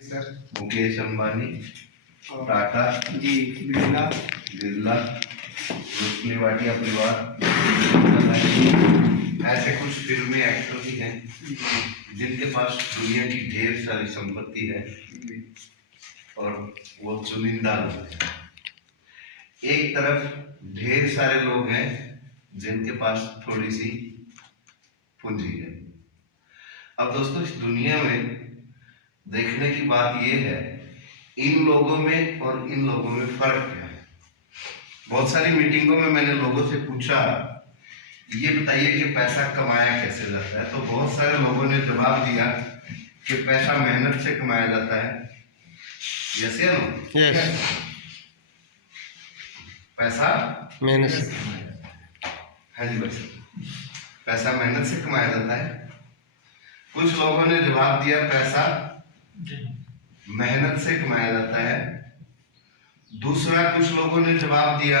Sir Mukesh Ambani, Tata, जी, बिरला, बिरला, रुक्मिणी भाटिया परिवार, ऐसे कुछ फिल्मी एक्टर भी हैं जिनके पास दुनिया की ढेर सारी संपत्ति है और वो चुनिंदा लोग हैं। एक तरफ ढेर सारे लोग हैं जिनके पास थोड़ी सी पूंजी है। अब दोस्तों, इस दुनिया में देखने की बात यह है, इन लोगों में और इन लोगों में फर्क क्या है। बहुत सारी मीटिंगों में मैंने लोगों से पूछा, ये बताइए कि पैसा कमाया कैसे जाता है। तो बहुत सारे लोगों ने जवाब दिया कि पैसा मेहनत से कमाया जाता है। यस या नो? यस, पैसा मेहनत से कमाया जाता है। हाँ जी बस, पैसा मेहनत से कमाया जाता है। कुछ लोगों ने जवाब दिया पैसा मेहनत से कमाया जाता है। दूसरा, कुछ लोगों ने जवाब दिया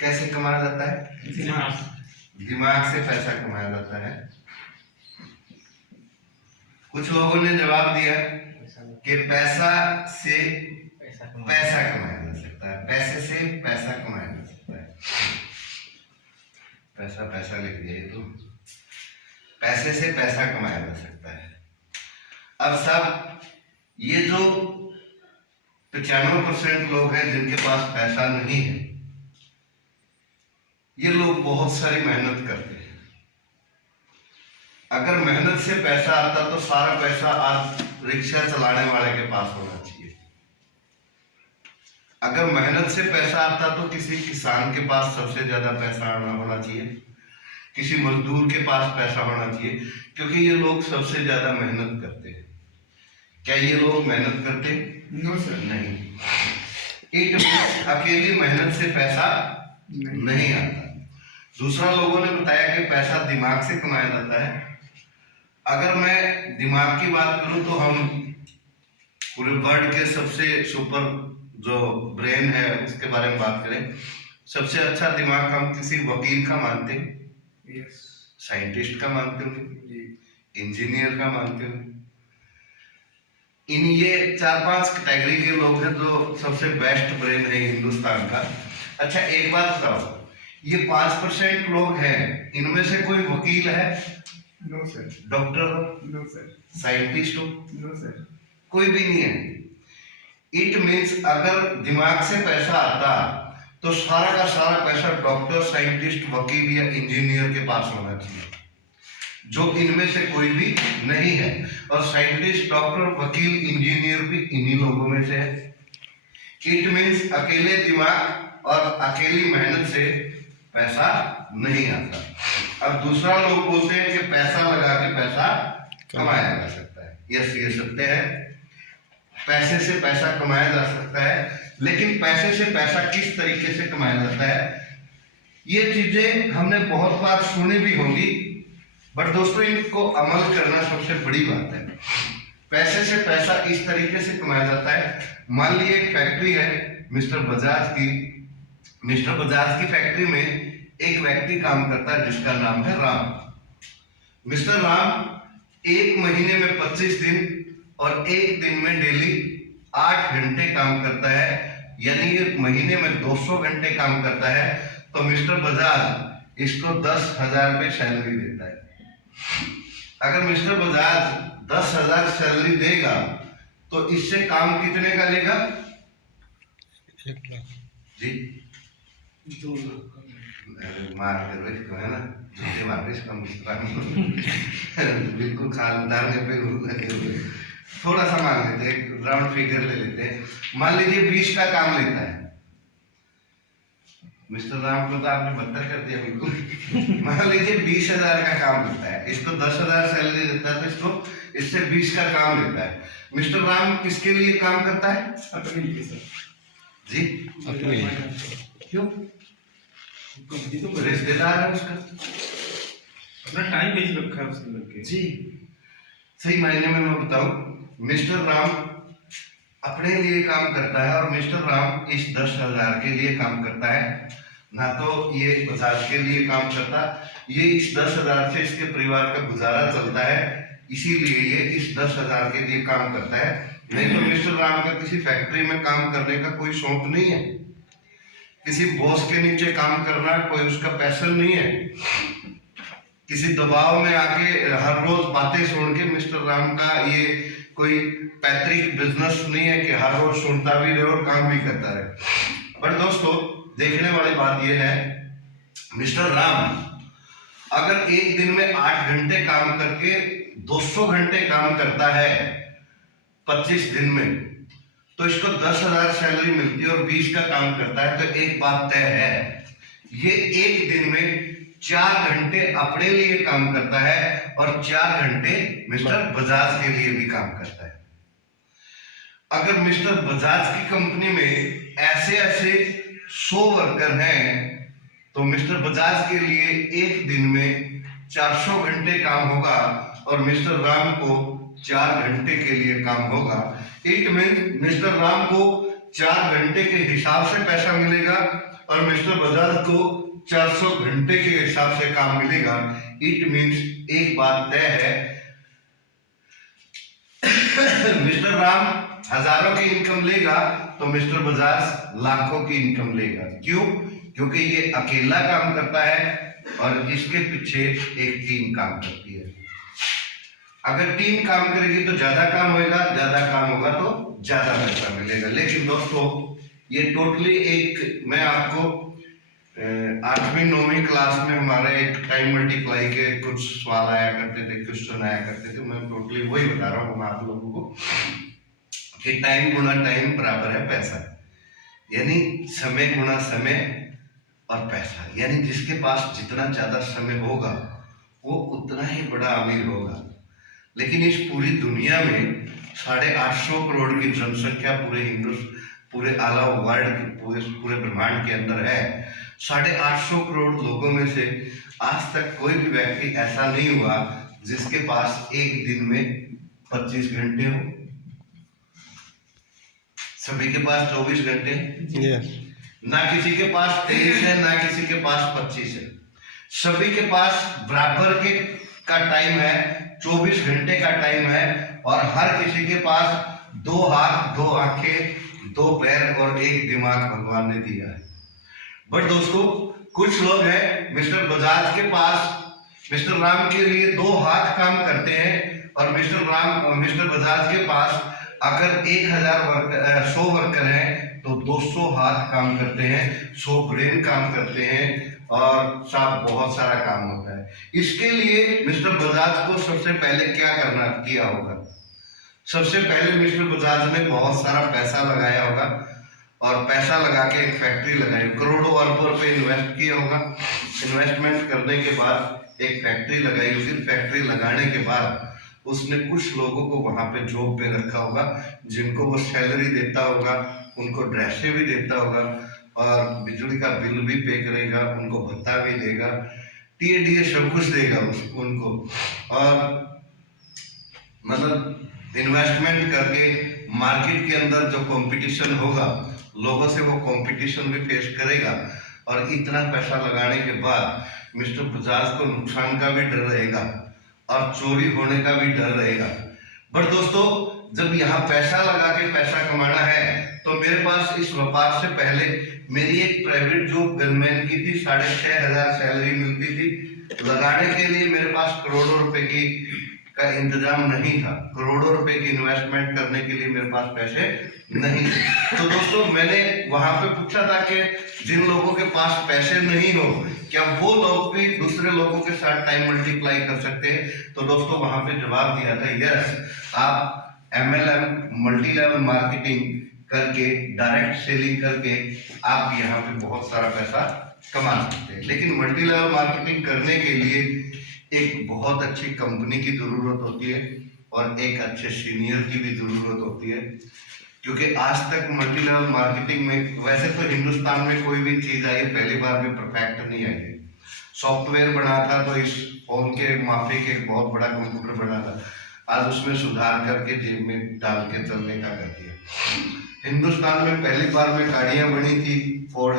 कैसे कमाया जाता है, दिमाग से पैसा कमाया जाता है। कुछ लोगों ने जवाब दिया कि पैसा से पैसा कमाया जा सकता है, पैसे से पैसा कमाया जा सकता है। पैसा पैसा लिख दिया, ये तो पैसे से पैसा कमाया जा सकता है। अब सब ये जो 95% लोग हैं जिनके पास पैसा नहीं है, ये लोग बहुत सारी मेहनत करते हैं। अगर मेहनत से पैसा आता तो सारा पैसा आज रिक्शा चलाने वाले के पास होना चाहिए। अगर मेहनत से पैसा आता तो किसी किसान के पास सबसे ज्यादा पैसा होना चाहिए, किसी मजदूर के पास पैसा होना चाहिए, क्योंकि ये लोग सबसे ज्यादा मेहनत करते हैं। क्या ये लोग मेहनत करते? नो सर, नहीं। अकेली मेहनत से पैसा नहीं आता। दूसरा, लोगों ने बताया कि पैसा दिमाग से कमाया जाता है। अगर मैं दिमाग की बात करूं तो हम पूरे वर्ल्ड के सबसे सुपर जो ब्रेन है उसके बारे में बात करें, सबसे अच्छा दिमाग हम किसी वकील का मानते हैं, यस, साइंटिस्ट का मानते होंगे, जी, इंजीनियर का मानते होंगे। इन ये 4-5 कैटेगरी के लोग हैं जो सबसे बेस्ट ब्रेन है हिंदुस्तान का। अच्छा, एक बात बताओ, ये 5% लोग हैं, इनमें से कोई वकील है? नो सर, डॉक्टर हो? नो सर, साइंटिस्ट हो? नो सर, कोई भी नहीं है। इट मीन्स अगर दिमाग से पैसा आता तो सारा का सारा पैसा डॉक्टर, साइंटिस्ट, वकील या इंजीनियर के पास होना चाहिए, जो इनमें से कोई भी नहीं है। और साइंटिस्ट, डॉक्टर, वकील, इंजीनियर भी इन्हीं लोगों में से है। इट मीन्स अकेले दिमाग और अकेली मेहनत से पैसा नहीं आता। अब दूसरा, लोग बोलते हैं कि पैसा लगा के पैसा कमाया जा सकता है। यस, ये सत्य है, पैसे से पैसा कमाया जा सकता है। लेकिन पैसे से पैसा किस तरीके से कमाया जाता है, ये चीजें हमने बहुत बार सुनी भी होंगी, बट दोस्तों इनको अमल करना सबसे बड़ी बात है। पैसे से पैसा इस तरीके से कमाया जाता है। मान लीजिए एक फैक्ट्री है मिस्टर बजाज की। मिस्टर बजाज की फैक्ट्री में एक व्यक्ति काम करता है जिसका नाम है राम। मिस्टर राम एक महीने में 25 दिन और एक दिन में डेली 8 घंटे काम करता है, यानी ये महीने में 200 घंटे काम करता है। तो मिस्टर बजाज इसको 10,000 रुपये सैलरी देता है। अगर मिस्टर बजाज 10,000 सैलरी देगा तो इससे काम कितने का लेगा? 1 लाख जी, 2 लाख मार कर इसको, है ना, जूते मार इसको बिल्कुल खाल उतारने पे लगे हुए। थोड़ा सा मान लेते हैं, एक राउंड फिगर ले लेते हैं। मान लीजिए 20 का काम लेता है मिस्टर राम को, तो आपने बदतर कर दिया बिल्कुल। मान लीजिए 20,000 का काम लेता है, इसको 10,000 सैलरी देता है, तो इसको इससे 20 का काम लेता है। मिस्टर राम किसके लिए काम करता है? अपने लिए सर, जी, अपने लिए। क्यों? कंपनी तो रिश्तेदार है उसका। अपना टाइम बेच रखा है उसने लग के। जी, सही मायने में मैं बताऊं, मिस्टर राम अपने लिए काम करता है और मिस्टर राम इस 10,000 के लिए काम करता है, ना तो ये बजाज के लिए काम करता। ये इस 10,000 से इसके परिवार का गुजारा चलता है। इसीलिए ये इस 10,000 के लिए काम करता है। नहीं तो मिस्टर राम का किसी फैक्ट्री में काम करने का कोई शौक नहीं है, किसी बॉस के नीचे काम करना कोई उसका पैशन नहीं है, किसी दबाव में आके हर रोज बातें सुन के मिस्टर राम का ये कोई पैतृक बिजनेस नहीं है कि हर रोज सुनता भी रहे और काम भी करता रहे। पर दोस्तों देखने वाली बात यह है, मिस्टर राम अगर एक दिन में 8 घंटे काम करके 200 घंटे काम करता है 25 दिन में, तो इसको 10,000 सैलरी मिलती है और 20 का काम करता है। तो एक बात तय है, ये एक दिन में 4 घंटे अपने लिए काम करता है और 4 घंटे मिस्टर बजाज के लिए भी काम करता है। अगर मिस्टर बजाज की कंपनी में ऐसे 100 वर्कर हैं, तो मिस्टर बजाज के लिए एक दिन में 400 घंटे काम होगा और मिस्टर राम को 4 घंटे के लिए काम होगा। इट मीन्स मिस्टर राम को 4 घंटे के हिसाब से पैसा मिलेगा और मिस्टर बजाज को 400 घंटे के हिसाब से काम मिलेगा। इट मीन्स एक बात तय है, मिस्टर राम हजारों की इनकम लेगा तो मिस्टर बजाज लाखों की इनकम लेगा। क्यों? क्योंकि ये अकेला काम करता है और इसके पीछे एक टीम काम करती है। अगर टीम काम करेगी तो ज्यादा काम होगा, ज्यादा काम होगा तो ज्यादा पैसा मिलेगा। लेकिन दोस्तों ये टोटली एक, मैं आपको 8वीं 9वीं क्लास में हमारे एक टाइम मल्टीप्लाई के कुछ सवाल आया करते थे, क्वेश्चन आया करते थे, मैं टोटली वही बता रहा हूँ आप लोगों को कि टाइम गुना टाइम बराबर है पैसा, यानी समय गुना समय और पैसा, यानी जिसके पास जितना ज्यादा समय होगा वो उतना ही बड़ा अमीर होगा। लेकिन इस पूरी दुनिया में 850 करोड़ की जनसंख्या पूरे ऑल ओवर वर्ल्ड पूरे ब्रह्मांड के अंदर है। 850 करोड़ लोगों में से आज तक कोई भी व्यक्ति ऐसा नहीं हुआ जिसके पास एक दिन में 25 घंटे हो। सभी के पास 24 घंटे, ना किसी के पास 23 है, ना किसी के पास 25 है। सभी के पास बराबर का टाइम है, 24 घंटे का टाइम है और हर किसी के पास 2 हाथ, 2 आंखें, 2 पैर और 1 दिमाग भगवान ने दिया है। बट दोस्तों कुछ लोग हैं, मिस्टर बजाज के पास मिस्टर राम के लिए 2 हाथ काम करते हैं और मिस्टर बजाज के पास अगर 100 वर्कर हैं तो 200 हाथ काम करते हैं, 100 ब्रेन काम करते हैं और बहुत सारा काम होता है। इसके लिए मिस्टर बजाज को सबसे पहले क्या किया होगा? सबसे पहले मिस्टर बजाज ने बहुत सारा पैसा लगाया होगा और पैसा लगा के एक फैक्ट्री लगाई, करोड़ों अरबों रुपए इन्वेस्ट किया होगा। इन्वेस्टमेंट करने के बाद एक फैक्ट्री लगाई, फिर फैक्ट्री लगाने के बाद उसने कुछ लोगों को वहां पे जॉब पे रखा होगा, जिनको वो सैलरी देता होगा, उनको ड्रेसें भी देता होगा और बिजली का बिल भी पे करेगा, उनको भत्ता भी देगा, टीए सब कुछ देगा उनको। और मतलब इन्वेस्टमेंट करके मार्केट के अंदर जो कंपटीशन होगा, लोगों से वो कंपटीशन भी फेस करेगा और इतना पैसा लगाने के बाद मिस्टर बजाज को नुकसान का भी डर रहेगा और चोरी होने का भी डर रहेगा। बट दोस्तों जब यहाँ पैसा लगा के पैसा कमाना है तो मेरे पास इस व्यापार से पहले मेरी एक प्राइवेट जॉब गनमैन की थी, 6,500 सैलरी मिलती थी। लगाने के लिए मेरे पास करोड़ों रुपए का इंतजाम नहीं था, करोड़ों रुपए की इन्वेस्टमेंट करने के लिए मेरे पास पैसे नहीं थे। तो दोस्तों मैंने वहां पे पूछा था कि जिन लोगों के पास पैसे नहीं हो क्या वो लोग भी दूसरे लोगों के साथ टाइम मल्टीप्लाई कर सकते हैं? तो दोस्तों वहां पे जवाब दिया था यस, आप MLM मल्टी लेवल मार्केटिंग करके, डायरेक्ट सेलिंग करके आप यहाँ पे बहुत सारा पैसा कमा सकते हैं। लेकिन मल्टी लेवल मार्केटिंग करने के लिए एक बहुत अच्छी कंपनी की जरूरत होती है और एक अच्छे सीनियर की भी जरूरत होती है, क्योंकि आज तक मल्टी लेवल मार्केटिंग में वैसे तो हिंदुस्तान में कोई भी चीज आई पहली बार में परफेक्ट नहीं आई है। सॉफ्टवेयर बना था तो इस फोन के माफिक एक बहुत बड़ा कंप्यूटर बना था, आज उसमें सुधार करके जेब में डाल के चलने का कर दिया। हिंदुस्तान में पहली बार में गाड़ियां बनी थी, फोर्ड